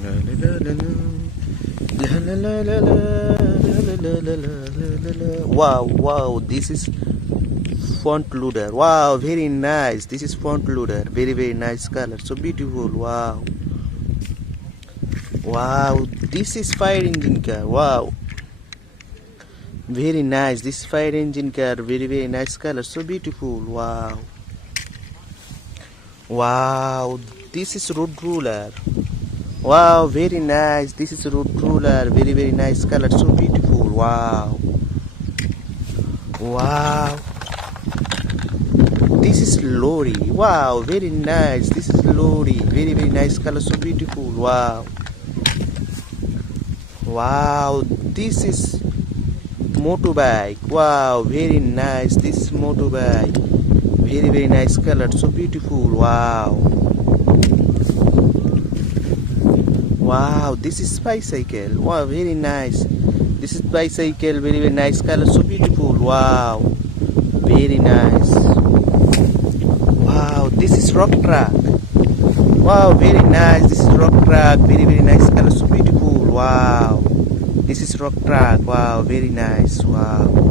La la la la la. La la la la la. La la la la la la. Wow, wow, this is front loader. Wow, very nice. This is front loader. Very, very nice color. So beautiful. Wow. Wow, this is fire engine car. Wow. Very nice. This is fire engine car. Very, very nice color. So beautiful. Wow. Wow, this is road roller. Wow, very nice. This is road roller. Very, very nice color. So beautiful. Wow. Wow. This is lorry. Wow, very nice. This is lorry. Very, very nice color. So beautiful. Wow. Wow, this is motorbike. Wow, very nice. This is motorbike. Very, very nice color. So beautiful. Wow. Wow, this is bicycle. Wow, very nice. This is bicycle. Very, very nice color. So beautiful. Wow. Very nice. Wow, this is rock truck. Wow, very nice. This is rock truck. Very, very nice color. So beautiful. Wow. This is rock truck. Wow, very nice. Wow.